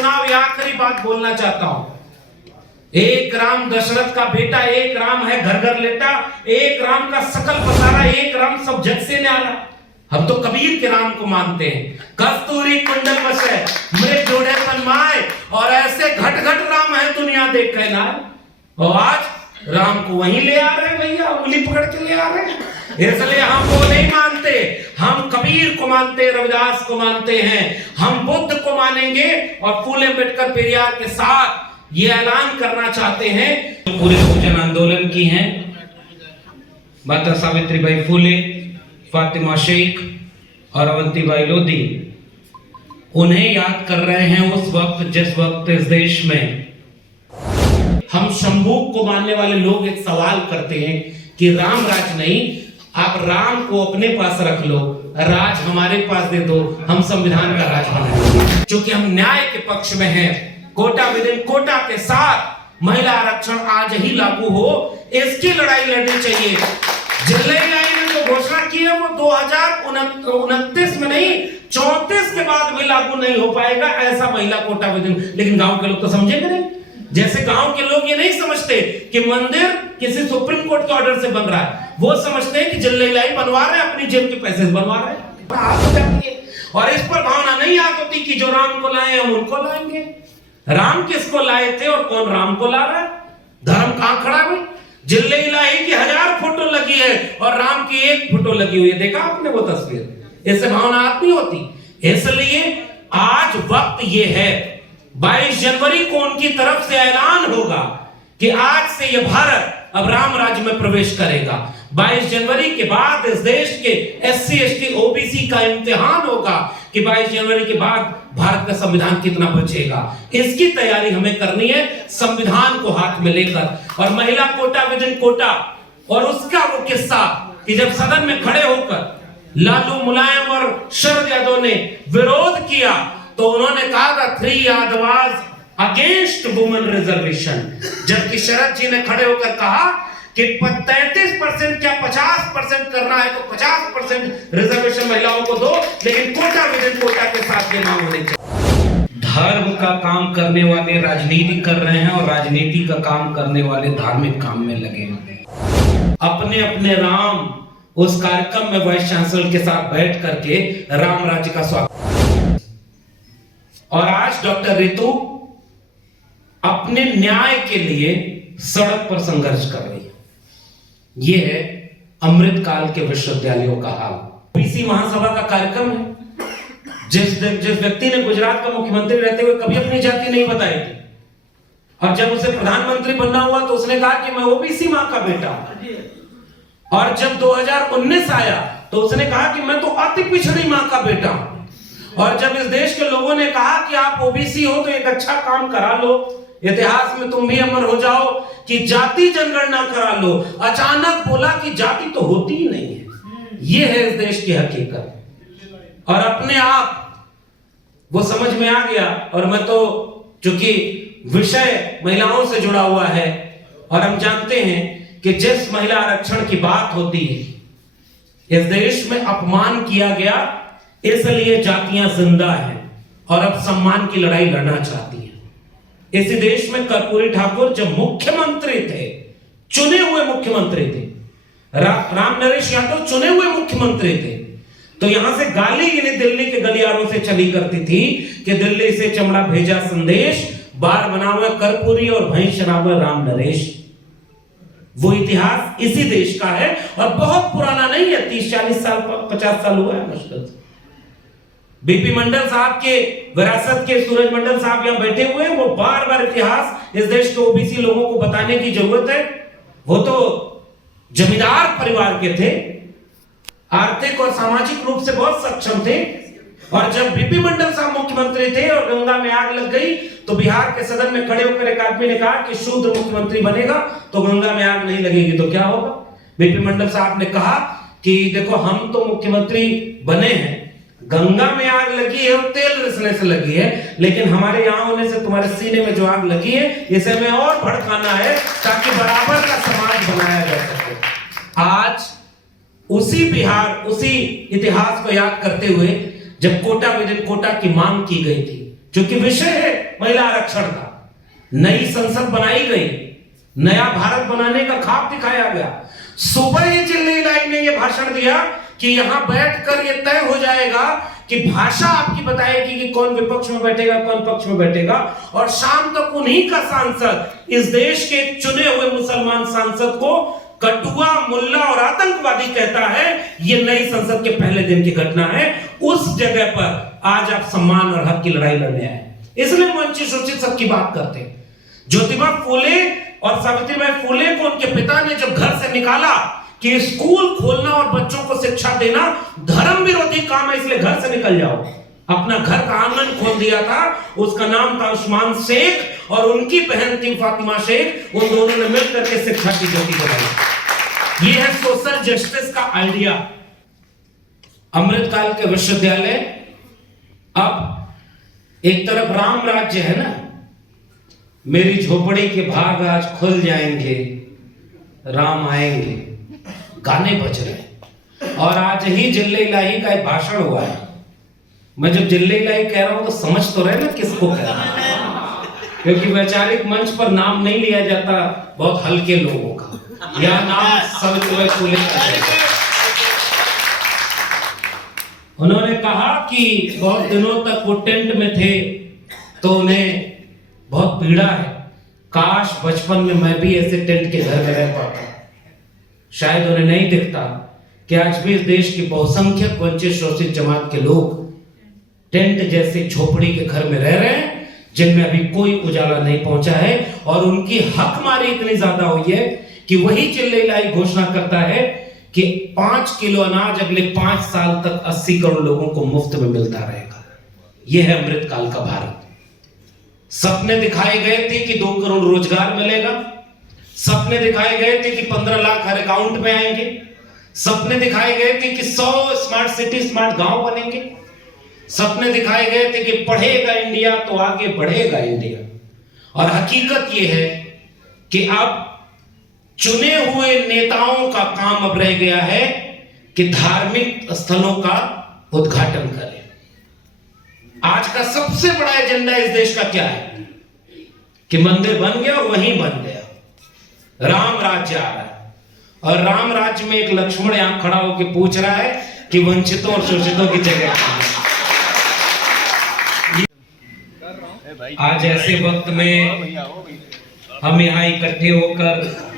चुनाव ये आखिरी बात बोलना चाहता हूं। एक राम दशरथ का बेटा, एक राम है घर घर लेटा, एक राम का सकल पसारा, एक राम सब जग से न्यारा। हम तो कबीर के राम को मानते हैं। कस्तूरी कुंडल बसे मृग जोड़े तन्माय, और ऐसे घट घट राम है दुनिया देख के ना। और आज राम को वहीं ले आ रहे भैया, उंगली पकड़ के ले आ रहे हैं। इसलिए हम वो नहीं मानते, हम कबीर को मानते, रविदास को मानते हैं, हम बुद्ध को मानेंगे। और फूले अम्बेडकर पेरियार के साथ ये ऐलान करना चाहते हैं। पूरे बहुजन आंदोलन की हैं माता सावित्रीबाई फूले, फातिमा शेख और अवंतीबाई लोधी, उन्हें याद कर रहे हैं उस वक्त जिस वक्त इस देश में हम शंभू को मानने वाले लोग एक सवाल करते हैं कि राम राज नहीं, आप राम को अपने पास रख लो, राज हमारे पास दे दो, हम संविधान का राज बनाएंगे। क्योंकि हम न्याय के पक्ष में हैं। कोटा विदिन कोटा के साथ महिला आरक्षण आज ही लागू हो, इसकी लड़ाई लड़नी चाहिए। झिल्लेलाई ने जो घोषणा की है वो 2029 में नहीं, 34 के बाद भी लागू नहीं हो पाएगा ऐसा महिला कोटा विदिन। लेकिन गांव के लोग तो समझेंगे नहीं। जैसे गांव के लोग ये नहीं समझते कि मंदिर किसी सुप्रीम कोर्ट के ऑर्डर से बन रहा है, वो समझते हैं कि झिल्लेलाई बनवा रहे हैं, अपनी जेब के पैसे से बनवा रहे हैं। और इस पर भावना नहीं आ होती कि जो राम को लाए हम उनको लाएंगे। राम किसको लाए थे और कौन राम को ला रहा है? धर्म कहां खड़ा है? झिल्लेलाई की 1000 फोटो लगी है और राम की 1 फोटो लगी हुई है। देखा आपने वो तस्वीर? इससे भावना आती होती। इसलिए आज वक्त ये है, 22 जनवरी को उनकी तरफ से ऐलान होगा कि आज से ये भारत अब राम राज्य में प्रवेश करेगा। 22 जनवरी के बाद इस देश के SC ST OBC का इम्तिहान होगा कि 22 जनवरी के बाद भारत का संविधान कितना बचेगा। इसकी तैयारी हमें करनी है, संविधान को हाथ में लेकर। और महिला कोटा विदिन कोटा, और उसका वो किस्सा कि जब सदन में खड़े होकर लालू, मुलायम और शरद यादव ने विरोध किया तो उन्होंने कहा था 3 यादवाज अगेंस्ट वुमेन रिजर्वेशन। जबकि शरद जी ने खड़े होकर कहा कि 33% क्या 50% करना है तो 50% रिजर्वेशन महिलाओं को दो, लेकिन कोटा विदिन कोटा के साथ ये मांग होनी चाहिए। धर्म का काम करने वाले राजनीति कर रहे हैं और राजनीति का काम करने वाले धार्मिक काम में लगे हैं। अपने अपने राम उस कार्यक्रम में वाइस चांसलर के साथ बैठ करके राम राज्य का स्वागत। और आज डॉक्टर रितु अपने न्याय के लिए सड़क पर संघर्ष कर रही है। यह है अमृतकाल के विश्वविद्यालयों का हाल। ओबीसी महासभा का कार्यक्रम है। जिस व्यक्ति ने गुजरात का मुख्यमंत्री रहते हुए कभी अपनी जाति नहीं बताई थी, और जब उसे प्रधानमंत्री बनना हुआ तो उसने कहा कि मैं ओबीसी मां का बेटा। और जब 2019 आया तो उसने कहा कि मैं तो अति पिछड़ी मां का बेटा हूं। और जब इस देश के लोगों ने कहा कि आप ओबीसी हो तो एक अच्छा काम करा लो, इतिहास में तुम भी अमर हो जाओ कि जाति जनगणना करा लो, अचानक बोला कि जाति तो होती ही नहीं है। यह है इस देश की हकीकत। और अपने आप वो समझ में आ गया। और मैं तो चूंकि विषय महिलाओं से जुड़ा हुआ है और हम जानते हैं कि जिस महिला आरक्षण की बात होती है, इस देश में अपमान किया गया, इसलिए जातियां जिंदा हैं और अब सम्मान की लड़ाई लड़ना चाहती हैं। इसी देश में कर्पूरी ठाकुर जब मुख्यमंत्री थे, चुने हुए मुख्यमंत्री थे, राम नरेश यादव चुने हुए मुख्यमंत्री थे, तो यहां से गाली इन्हें दिल्ली के गलियारों से चली करती थी कि दिल्ली से चमड़ा भेजा संदेश, बार बना हुआ कर्पूरी और भैंस चना हुआ राम नरेश। वो इतिहास इसी देश का है और बहुत पुराना नहीं है, 30-40 साल 50 साल हुआ है मुश्किल से। बीपी मंडल साहब के विरासत के सूरज मंडल साहब यहां बैठे हुए हैं, वो बार बार इतिहास इस देश के ओबीसी लोगों को बताने की जरूरत है। वो तो जमींदार परिवार के थे, आर्थिक और सामाजिक रूप से बहुत सक्षम थे। और जब बीपी मंडल साहब मुख्यमंत्री थे और गंगा में आग लग गई तो बिहार के सदन में खड़े होकर एक आदमी ने कहा कि शूद्र मुख्यमंत्री बनेगा तो गंगा में आग नहीं लगेगी तो क्या होगा। बीपी मंडल साहब ने कहा कि देखो हम तो मुख्यमंत्री बने हैं, गंगा में आग लगी है और तेल रिसने से लगी है, लेकिन हमारे यहां होने से तुम्हारे सीने में जो आग लगी है इसे हमें और भड़काना है ताकि बराबर का समाज बनाया जा सके। आज उसी बिहार, उसी इतिहास को याद करते हुए जब कोटा विदिन कोटा की मांग की गई थी, क्योंकि विषय है महिला आरक्षण का। नई संसद बनाई गई, नया भारत बनाने का ख्वाब दिखाया गया। सुबह ही चिल्लाई ने यह भाषण दिया कि यहां बैठकर यह तय हो जाएगा कि भाषा आपकी बताएगी कि कौन विपक्ष में बैठेगा, कौन पक्ष में बैठेगा, और शाम तक उन्हीं का सांसद, इस देश के चुने हुए मुसलमान सांसद को कटुआ, मुल्ला और आतंकवादी कहता है। यह नई संसद के पहले दिन की घटना है। उस जगह पर आज आप सम्मान और हक की लड़ाई लड़ने आए, इसलिए वंचित शोषित सबकी बात करते हैं। ज्योतिबा फूले और सावित्रीबाई फूले को उनके पिता ने जब घर से निकाला कि स्कूल खोलना और बच्चों को शिक्षा देना धर्म विरोधी काम है, इसलिए घर से निकल जाओ, अपना घर का आंगन खोल दिया था। उसका नाम था उस्मान शेख और उनकी बहन थी फातिमा शेख। उन दोनों ने मिलकर के शिक्षा की ज्योति जलाई। यह है सोशल जस्टिस का आइडिया। अमृतकाल के विश्वविद्यालय अब एक तरफ राम राज्य है ना, मेरी झोपड़ी के भाग आज खुल जाएंगे, राम आएंगे, गाने बज रहे हैं। और आज ही जिल्ले इलाही का एक भाषण हुआ है। मैं जब जिल्ले इलाही कह रहा हूं तो समझ तो रहे ना किसको कह रहा हूं, क्योंकि वैचारिक मंच पर नाम नहीं लिया जाता बहुत हल्के लोगों का। यह नाम सावित्रीबाई फूले का है। उन्होंने कहा कि बहुत दिनों तक वो टेंट में थे तो उन्हें बहुत पीड़ा है, काश बचपन में मैं भी ऐसे टेंट के घर में रह पाता। शायद उन्हें नहीं दिखता कि आज भी इस देश की बहुसंख्यक वंचित शोषित जमात के लोग टेंट जैसे झोपड़ी के घर में रह रहे हैं, जिनमें अभी कोई उजाला नहीं पहुंचा है। और उनकी हकमारी इतनी ज्यादा हुई है कि वही चिल्ले इलाही घोषणा करता है कि 5 किलो अनाज अगले 5 साल तक 80 करोड़ लोगों को मुफ्त में मिलता रहेगा। यह है अमृतकाल का भारत। सपने दिखाए गए थे कि 2 करोड़ रोजगार मिलेगा, सपने दिखाए गए थे कि 15 लाख हर अकाउंट में आएंगे, सपने दिखाए गए थे कि 100 स्मार्ट सिटी, स्मार्ट गांव बनेंगे, सपने दिखाए गए थे कि पढ़ेगा इंडिया तो आगे बढ़ेगा इंडिया। और हकीकत यह है कि अब चुने हुए नेताओं का काम अब रह गया है कि धार्मिक स्थलों का उद्घाटन करें। आज का सबसे बड़ा एजेंडा इस देश का क्या है कि मंदिर बन गया और वहीं बन गया, राम राज्य आ रहा है। और राम राज्य में एक लक्ष्मण यहां खड़ा होकर पूछ रहा है कि वंचितों और शोषितों की जगह कहां है। आज ऐसे वक्त में हम यहां इकट्ठे होकर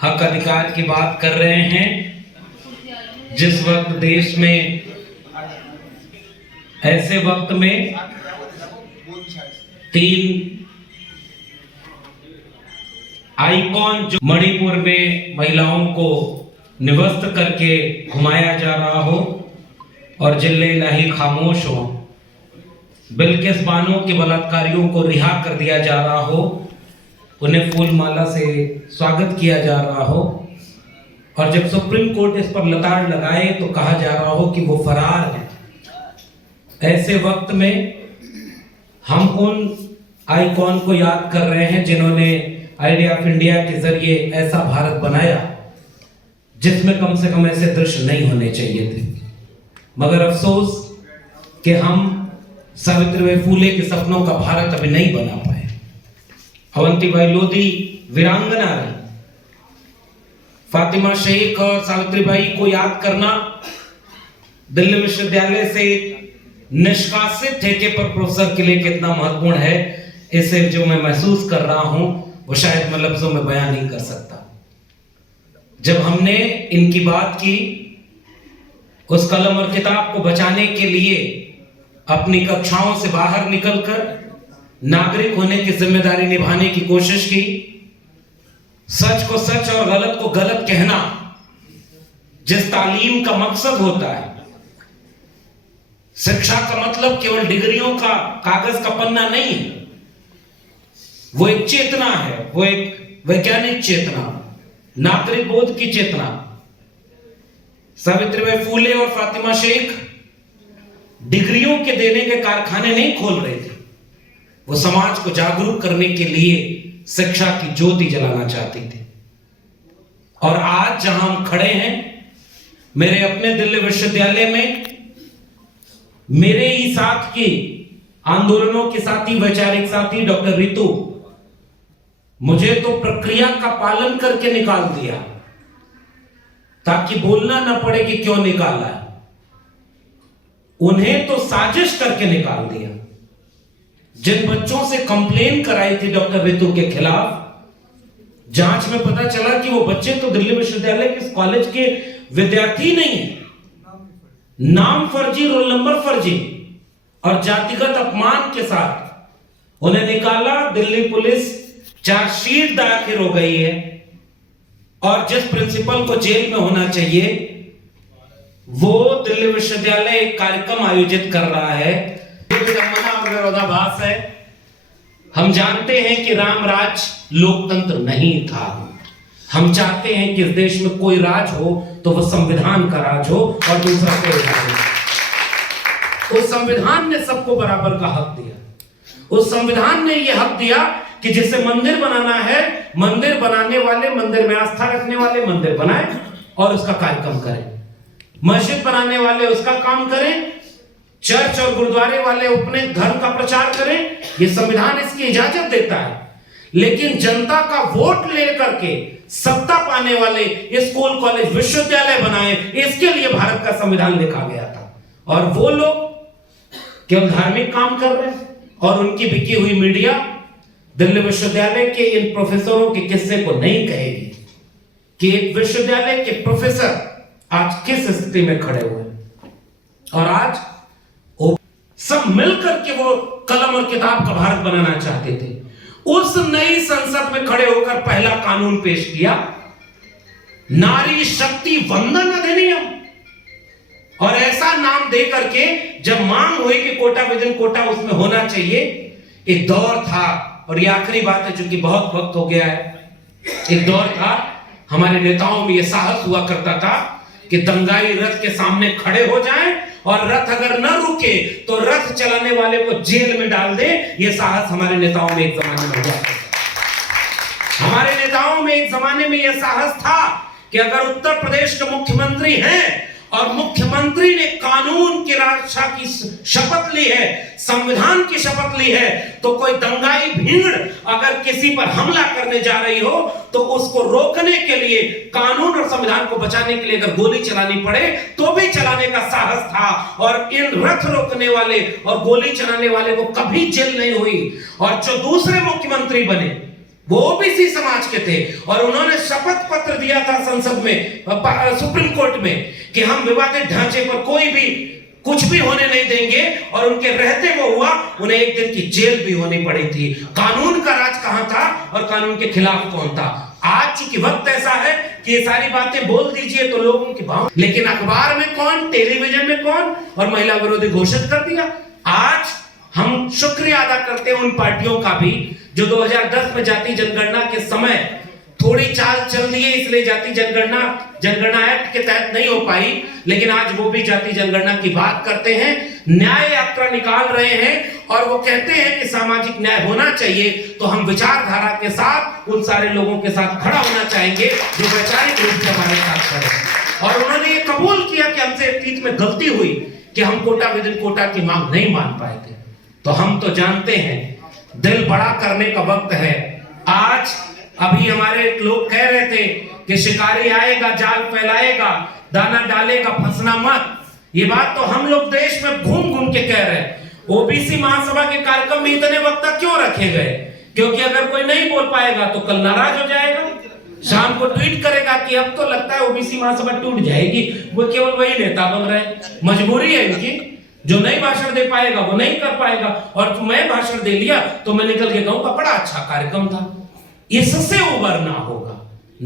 हक अधिकार की बात कर रहे हैं, जिस वक्त देश में, ऐसे वक्त में 3 आइकॉन जो मणिपुर में महिलाओं को निवस्त करके घुमाया जा रहा हो और जिल्ले इलाही खामोश हो, बिल्किस बानो के बलात्कारियों को रिहा कर दिया जा रहा हो, उन्हें फूल माला से स्वागत किया जा रहा हो, और जब सुप्रीम कोर्ट इस पर लताड़ लगाए तो कहा जा रहा हो कि वो फरार है, ऐसे वक्त में हम उन आइकॉन को याद कर रहे हैं जिन्होंने आइडिया ऑफ इंडिया के जरिए ऐसा भारत बनाया जिसमें कम से कम ऐसे दृश्य नहीं होने चाहिए थे। मगर अफसोस कि हम सावित्रीबाई फूले के सपनों का भारत अभी नहीं बना पाए। अवंतीबाई लोधी वीरांगना रही, फातिमा शेख और सावित्रीबाई को याद करना दिल्ली विश्वविद्यालय से निष्कासित ठेके पर प्रोफेसर के लिए कितना महत्वपूर्ण है, इसे जो मैं महसूस कर रहा हूं वो शायद मैं लफ्जों में बयान नहीं कर सकता। जब हमने इनकी बात की, उस कलम और किताब को बचाने के लिए अपनी कक्षाओं से बाहर निकलकर नागरिक होने की जिम्मेदारी निभाने की कोशिश की, सच को सच और गलत को गलत कहना जिस तालीम का मकसद होता है। शिक्षा का मतलब केवल डिग्रियों का कागज का पन्ना नहीं है, वो एक चेतना है, वो एक वैज्ञानिक चेतना, नागरिक बोध की चेतना। सावित्रीबाई फूले और फातिमा शेख डिग्रियों के देने के कारखाने नहीं खोल रहे थे, वो समाज को जागरूक करने के लिए शिक्षा की ज्योति जलाना चाहते थे। और आज जहां हम खड़े हैं, मेरे अपने दिल्ली विश्वविद्यालय में मेरे ही साथ की आंदोलनों के साथी, वैचारिक साथी डॉक्टर रितु, मुझे तो प्रक्रिया का पालन करके निकाल दिया ताकि बोलना ना पड़े कि क्यों निकाला है। उन्हें तो साजिश करके निकाल दिया। जिन बच्चों से कंप्लेन कराई थी डॉक्टर रितु के खिलाफ, जांच में पता चला कि वो बच्चे तो दिल्ली विश्वविद्यालय के कॉलेज के विद्यार्थी नहीं है। नाम फर्जी, रोल नंबर फर्जी और जातिगत अपमान के साथ उन्हें निकाला। दिल्ली पुलिस चार्जशीट दाखिल हो गई है और जिस प्रिंसिपल को जेल में होना चाहिए वो दिल्ली विश्वविद्यालय एक कार्यक्रम आयोजित कर रहा है। विडंबना और विरोधाभास है। हम जानते हैं कि राम राज लोकतंत्र नहीं था। हम चाहते हैं कि इस देश में कोई राज हो तो वह संविधान का राज हो और दूसरा कोई राज हो। उस संविधान ने सबको बराबर का हक दिया। उस संविधान ने यह हक दिया कि जिसे मंदिर बनाना है, मंदिर बनाने वाले, मंदिर में आस्था रखने वाले मंदिर बनाए और उसका कार्यक्रम करें। मस्जिद बनाने वाले उसका काम करें, चर्च और गुरुद्वारे वाले अपने धर्म का प्रचार करें। यह संविधान इसकी इजाजत देता है। लेकिन जनता का वोट लेकर के सत्ता पाने वाले स्कूल, कॉलेज, विश्वविद्यालय बनाए, इसके लिए भारत का संविधान लिखा गया था। और वो लोग केवल धार्मिक काम कर रहे हैं और उनकी बिकी हुई मीडिया दिल्ली विश्वविद्यालय के इन प्रोफेसरों के किस्से को नहीं कहेगी कि एक विश्वविद्यालय के प्रोफेसर आज किस स्थिति में खड़े हुए। और आज सब मिलकर के वो कलम और किताब का भारत बनाना चाहते थे। उस नई संसद में खड़े होकर पहला कानून पेश किया, नारी शक्ति वंदन अधिनियम। और ऐसा नाम दे करके जब मांग हुई कि कोटा विद इन कोटा उसमें होना चाहिए, एक दौर था। और ये आखिरी बात है, चूंकि बहुत वक्त हो गया है। एक दौर था, हमारे नेताओं में यह साहस हुआ करता था कि दंगाई रथ के सामने खड़े हो जाएं और रथ अगर न रुके तो रथ चलाने वाले को जेल में डाल दे। यह साहस हमारे नेताओं में एक जमाने में हुआ। हमारे नेताओं में एक जमाने में यह साहस था कि अगर उत्तर प्रदेश के मुख्यमंत्री हैं और मुख्यमंत्री ने कानून की रक्षा की शपथ ली है, संविधान की शपथ ली है, तो कोई दंगाई भीड़ अगर किसी पर हमला करने जा रही हो तो उसको रोकने के लिए, कानून और संविधान को बचाने के लिए अगर गोली चलानी पड़े तो भी चलाने का साहस था। और इन रथ रोकने वाले और गोली चलाने वाले को कभी जेल नहीं हुई। और जो दूसरे मुख्यमंत्री बने वो ओबीसी समाज के थे और उन्होंने शपथ पत्र दिया था संसद में, सुप्रीम कोर्ट में, कि हम विवादित ढांचे पर कोई भी कुछ भी होने नहीं देंगे। और उनके रहते वो हुआ, उन्हें एक दिन की जेल भी होनी पड़ी थी। कानून का राज कहां था और कानून के खिलाफ कौन था। आज चूंकि वक्त ऐसा है कि ये सारी बातें बोल दीजिए तो लोग उनकी भाव, लेकिन अखबार में कौन, टेलीविजन में कौन, और महिला विरोधी घोषित कर दिया। आज हम शुक्रिया अदा करते हैं उन पार्टियों का भी जो 2010 में जाति जनगणना के समय थोड़ी चाल चल दी है, इसलिए जाति जनगणना एक्ट के तहत नहीं हो पाई, लेकिन आज वो भी जाति जनगणना की बात करते हैं, न्याय यात्रा निकाल रहे हैं और वो कहते हैं कि सामाजिक न्याय होना चाहिए। तो हम विचारधारा के साथ उन सारे लोगों के साथ खड़ा होना चाहेंगे जो वैचारिक रूप से हमारे साथ खड़े। और उन्होंने ये कबूल किया कि हमसे अतीत में गलती हुई कि हम कोटा विद इन कोटा की मांग नहीं मान पाए थे। तो हम तो जानते हैं दिल बड़ा करने का वक्त है। आज अभी हमारे लोग कह रहे थे कि शिकारी आएगा, जाल फैलाएगा, दाना डालेगा, फंसना मत। ये बात तो हम लोग देश में घूम घूम के कह रहे हैं। ओबीसी महासभा के कार्यक्रम में इतने वक्त तक क्यों रखे गए? क्योंकि अगर कोई नहीं बोल पाएगा तो कल नाराज हो जाएगा, शाम को ट्वीट करेगा कि अब तो लगता है ओबीसी महासभा टूट जाएगी। वो केवल वही नेता बन रहे हैं, मजबूरी है इनकी। जो नहीं भाषण दे पाएगा वो नहीं कर पाएगा। और मैं भाषण दे लिया तो मैं निकल के कहूंगा बड़ा अच्छा कार्यक्रम था। ये सबसे उबरना होगा।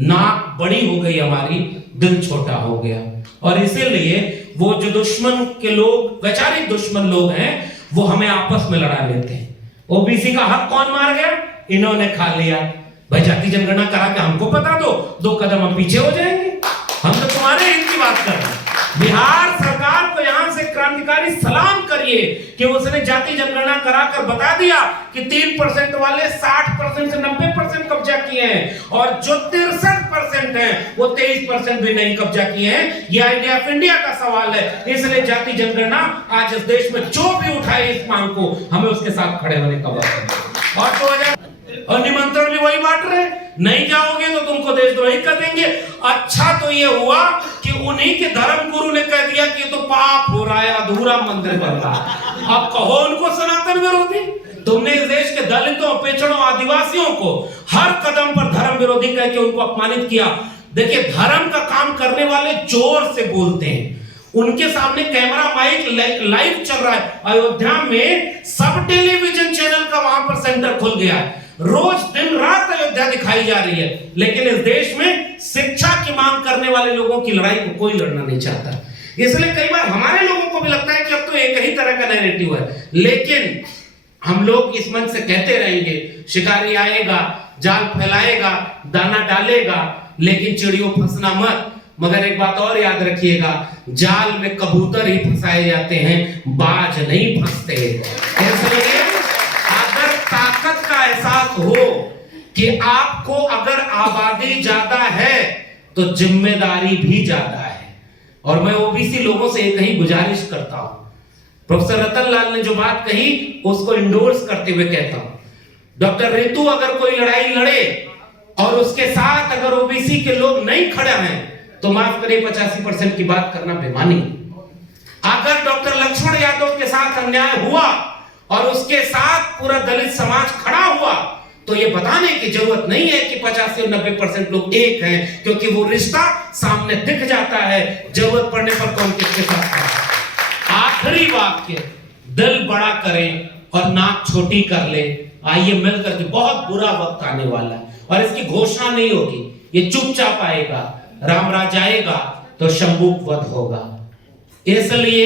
नाक बड़ी हो गई हमारी, दिल छोटा हो गया। और इसीलिए वो जो दुश्मन के लोग, वैचारिक दुश्मन लोग हैं, वो हमें आपस में लड़ा लेते हैं। ओबीसी का हक कौन मार गया? इन्होंने खा लिया। भाई जाति जनगणना करा के हमको बता दो, 2 कदम हम पीछे हो जाएंगे। हम तो तुम्हारे हित की बात कर रहे हैं। बिहार सरकार को यहां से क्रांतिकारी सलाम करिए कि उसने जाति जनगणना कराकर बता दिया कि 3% वाले 60% से 90% कब्जा किए हैं, और जो 63% हैं वो 23% भी नहीं कब्जा किए हैं। यह आइडिया ऑफ इंडिया का सवाल है। इसलिए जाति जनगणना आज इस देश में जो भी उठाए इस मांग को, हमें उसके साथ खड़े होने का वक्त है। और 2000 और निमंत्रण भी वही बांट रहे, नहीं जाओगे तो तुमको देशद्रोही कर देंगे। अच्छा तो ये हुआ कि उन्हीं के धर्म गुरु ने कह दिया कि ये तो पाप हो रहा है, अधूरा मंदिर बन रहा है। अब कहो उनको सनातन विरोधी। तुमने इस देश के दलितों, पिछड़ों, आदिवासियों को हर कदम पर धर्म विरोधी कह के उनको अपमानित किया। देखिए, धर्म का काम करने वाले जोर से बोलते हैं, उनके सामने कैमरा माइक लाइव चल रहा है। अयोध्या में सब टेलीविजन चैनल का वहां पर सेंटर खुल गया है, रोज दिन रात अयोध्या दिखाई जा रही है। लेकिन इस देश में शिक्षा की मांग करने वाले लोगों की लड़ाई को कोई लड़ना नहीं चाहता। इसलिए कई बार हमारे लोगों को भी लगता है कि अब तो एक ही तरह का नैरेटिव है, लेकिन हम लोग इस मंच से कहते रहेंगे, शिकारी आएगा, जाल फैलाएगा, दाना डालेगा, लेकिन चिड़ियों फंसना मत। मगर एक बात और याद रखिएगा, जाल में कबूतर ही फंसाए जाते हैं, बाज नहीं फंसते। इसलिए अगर ताकत का एहसास हो कि आपको अगर आबादी ज्यादा है तो जिम्मेदारी भी ज्यादा है। और मैं ओबीसी लोगों से एक ही गुजारिश करता हूं, प्रोफेसर रतन लाल ने जो बात कही उसको इंडोर्स करते हुए कहता हूं, डॉक्टर रितु अगर कोई लड़ाई लड़े और उसके साथ अगर ओबीसी के लोग नहीं खड़े हैं तो माफ करिए 85% की बात करना बेमानी। अगर डॉक्टर लक्ष्मण यादव के साथ अन्याय हुआ और उसके साथ पूरा दलित समाज खड़ा हुआ तो ये बताने की जरूरत नहीं है कि 85 और 90% लोग एक हैं, क्योंकि वो रिश्ता सामने दिख जाता है जरूरत पड़ने पर कौन किसके साथ खड़ा। आखिरी वाक्य, दिल बड़ा करें और नाक छोटी कर ले। आइए मिलकर के, बहुत बुरा वक्त आने वाला है और इसकी घोषणा नहीं होगी, ये चुपचाप आएगा। रामराज आएगा तो शंभुक वध होगा। इसलिए